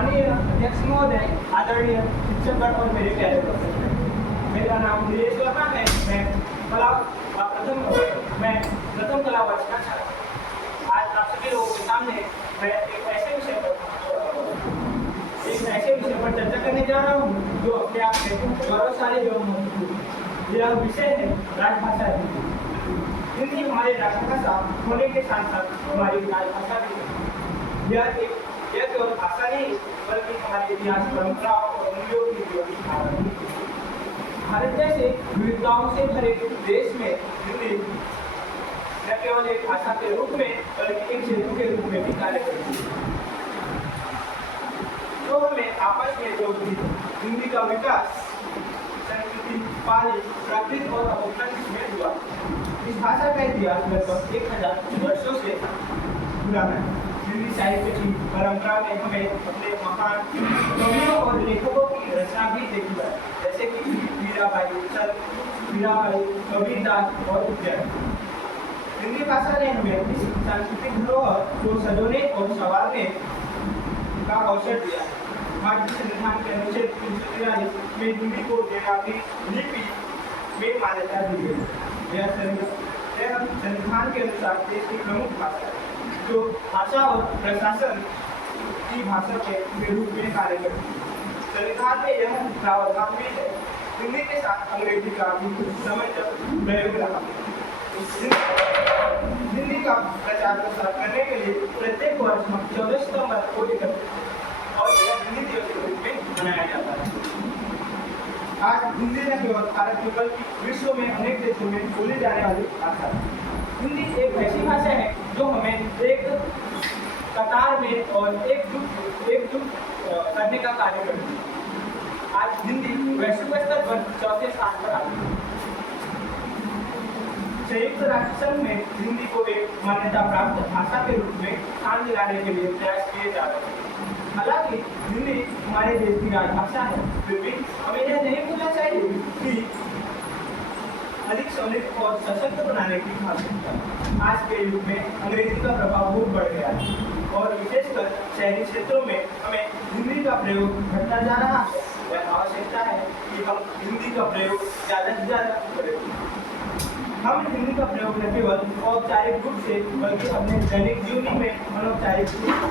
माननीय अध्यक्ष महोदय, आदरणीय शिक्षकगण और मेरे प्यारे दोस्तों, मेरा नाम नीलेश वर्मा है। मैं प्रथम कला वर्ष का छात्र। आज आप सभी लोगों के सामने मैं एक ऐसे विषय पर चर्चा करने जा रहा हूँ जो अपने आप में गौरवशाली एवं महत्वपूर्ण। यह विषय है राजभाषा हिंदी। हिंदी हमारी राष्ट्रभाषा होने के साथ साथ हमारी राजभाषा भी है। यह केवल भाषा नहीं बल्कि हमारे इतिहास, परंपरा और मूल्यों की जीवंत धारण है। भारत जैसे विविधताओं से भरे देश में हिंदी न केवल एक भाषा के रूप में बल्कि एक क्षेत्र के रूप में भी कार्य करती है। तो हमें आपस में जो हिंदी का विकास संस्कृति, पाली, प्राकृत और अपभ्रंश में हुआ। इस भाषा का इतिहास लगभग 1000 वर्षों से पुराना है। हिंदी साहित्य की परंपरा में हमें अपने महान कवियों और लेखकों की रचना भी देखी है, जैसे कि मीराबाई, कबीरदास और उद्यन। हिंदी भाषा ने हमें इस सांस्कृतिक धरोहर को सजोने और संवारने का अवसर दिया। भारतीय संविधान के अनुच्छेद 343 में हिंदी को देवनागरी लिपि में मान्यता दी गई। यह संविधान के अनुसार देश की प्रमुख भाषा है, जो भाषा और प्रशासन की भाषा के रूप में कार्य करती है। संविधान में यह प्रावधान भी है हिंदी के साथ अंग्रेजी का भी कुछ समय तक प्रयोग रहा। हिंदी का प्रचार प्रसार करने के लिए प्रत्येक वर्ष 14 सितंबर को और हिंदी दिवस के रूप में मनाया जाता है। आज हिंदी न केवल भारत में बल्कि विश्व में अनेक देशों में बोली जाने वाली भाषा है। हिंदी एक ऐसी भाषा है जो हमें एक कतार में और एकजुट करने का कार्य करती है। आज हिंदी वैश्विक स्तर पर चौथे स्थान पर आती है। संयुक्त राष्ट्र संघ में हिंदी को एक मान्यता प्राप्त भाषा के रूप में स्थान दिलाने के लिए प्रयास किए जा रहे हैं। हालांकि हिंदी हमारे देश की राजभाषा है, फिर भी हमें यह नहीं भूलना चाहिए कि अधिक समृद्ध और सशक्त बनाने की आवश्यकता। आज के युग में अंग्रेजी का प्रभाव बहुत बढ़ गया है और विशेषकर शहरी क्षेत्रों में हमें हिंदी का प्रयोग घटता जा रहा है। यह आवश्यकता है कि हम हिंदी का प्रयोग ज़्यादा से ज़्यादा करें। हम हिंदी का प्रयोग न केवल औपचारिक रूप से बल्कि अपने दैनिक जीवन में अनौपचारिक